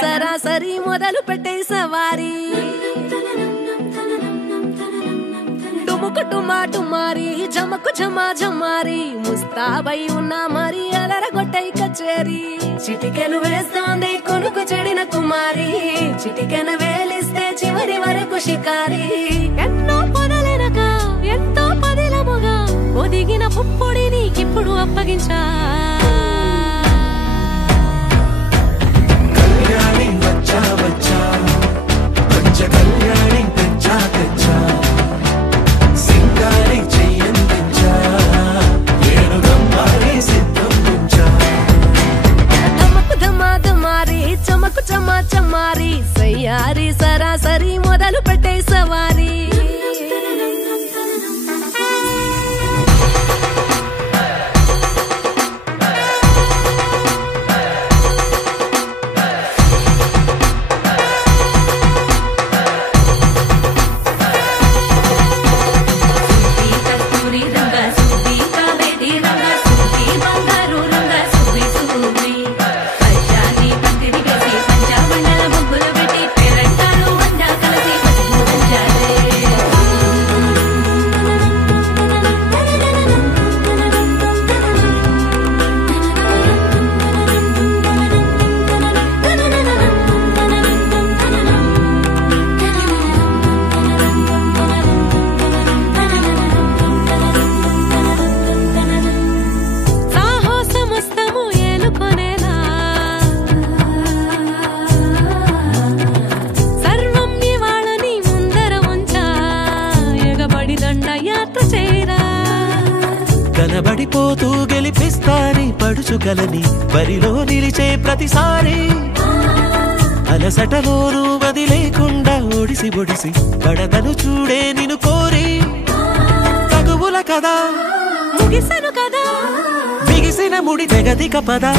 సరాసరి మొదలు పెట్టే సవారీ టుముకు టుమా టుమారి జమకు జమా జమారి ముస్తాబై ఉన్నా మరి అలరగొట్టై కచేరి చిటికెను వేస్తోంది కొనుకు చెడిన కుమారి చిటికెను వేలిస్తే చివరి వరకు షికారి ఎన్నో పొదలెనక ఎంతో పదిలముగా ఒదిగిన పుప్పొడి నీకిప్పుడు అప్పగించా చమకు చమా చమారి సయ్యారి సరాసరి మొదలు పెట్టే సవారీ కనబడిపోతూ గెలిపిస్తాని పడుచుకలని బరిలో నిలిచే ప్రతిసారి అలసటలోనూ వదిలేకుండా ఒడిసి ఒడిసి పడదను చూడే నిన్ను కోరి తగువుల కదా ముగిసను కదా బిగిసిన ముడి తెగదిక పదా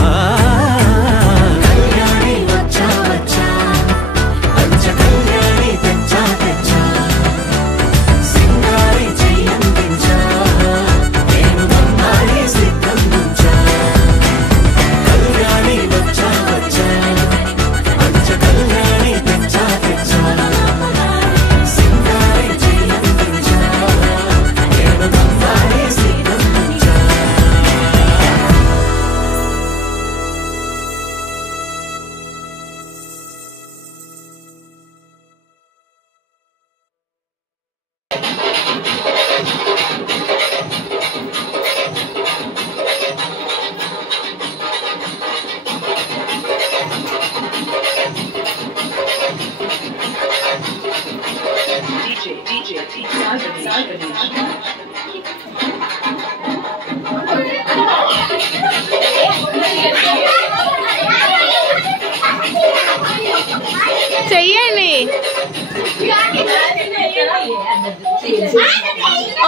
చెయ్యండి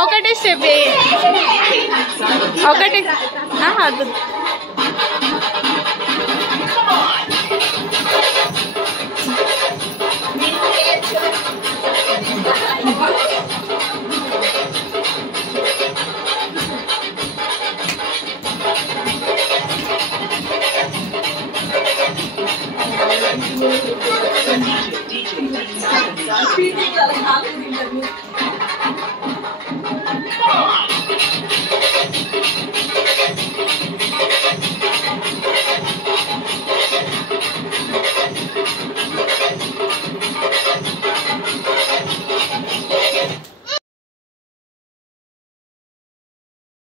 ఒకటే స్టెప్ ఒకటి DJ.